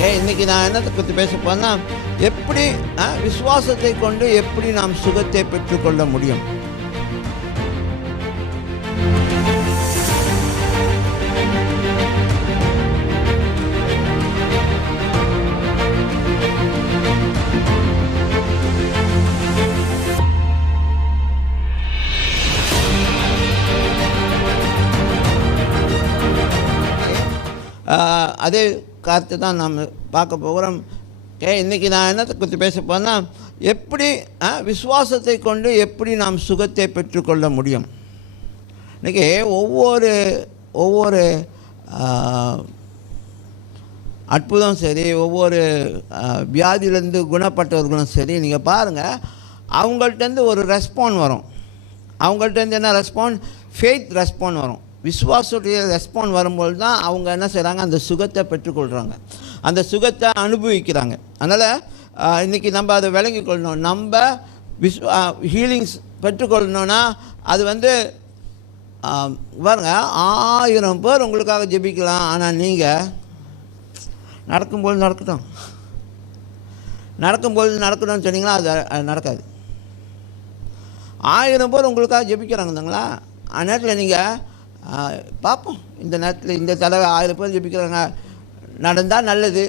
இன்னைக்கு நான் என்னத்தை பற்றி பேச போனா, எப்படி விசுவாசத்தை கொண்டு எப்படி நாம் சுகத்தை பெற்றுக்கொள்ள முடியும். அதே கருத்தை தான் நாம் பார்க்க போகிறோம். இன்றைக்கி நான் என்னத்தை பற்றி பேச போனால், எப்படி விசுவாசத்தை கொண்டு எப்படி நாம் சுகத்தை பெற்றுக்கொள்ள முடியும். இன்றைக்கி ஒவ்வொரு அற்புதம் சரி, ஒவ்வொரு வியாதியிலேருந்து குணப்பட்டவர்களும் சரி, நீங்கள் பாருங்கள், அவங்கள்ட்டேருந்து ஒரு ரெஸ்பாண்ட் வரும். அவங்கள்ட்டேருந்து என்ன ரெஸ்பாண்ட்? ஃபெய்த் ரெஸ்பாண்ட் வரும். விசுவாசத்துடைய ரெஸ்பாண்ட் வரும்போது தான் அவங்க என்ன செய்கிறாங்க, அந்த சுகத்தை பெற்றுக்கொள்கிறாங்க, அந்த சுகத்தை அனுபவிக்கிறாங்க. அதனால் இன்றைக்கி நம்ம அதை விளங்கி கொள்ளணும். நம்ம ஹீலிங்ஸ் பெற்றுக்கொள்ளணுன்னா அது பாருங்க, 1000 பேர் உங்களுக்காக ஜெபிக்கலாம். ஆனால் நீங்கள் நடக்கும்போது நடக்கணும்னு சொன்னீங்களா, அது நடக்காது. 1000 பேர் உங்களுக்காக ஜெபிக்கிறாங்கங்களா, அந்த நேரத்தில் நீங்கள் பார்ப்போம், இந்த நேரத்தில் இந்த தடவை 1000 பேர் ஜெபிக்கிறாங்க, நடந்தால் நல்லது.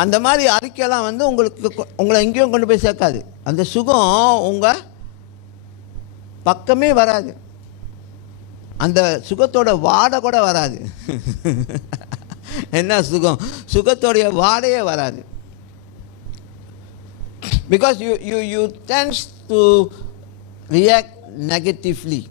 அந்த மாதிரி அறிக்கையெல்லாம் உங்களை எங்கேயும் கொண்டு போய் சேர்க்காது. அந்த சுகம் உங்கள் பக்கமே வராது. அந்த சுகத்தோட வாடை கூட வராது. என்ன சுகத்தோடைய வாடையே வராது. Because you tends to react negatively.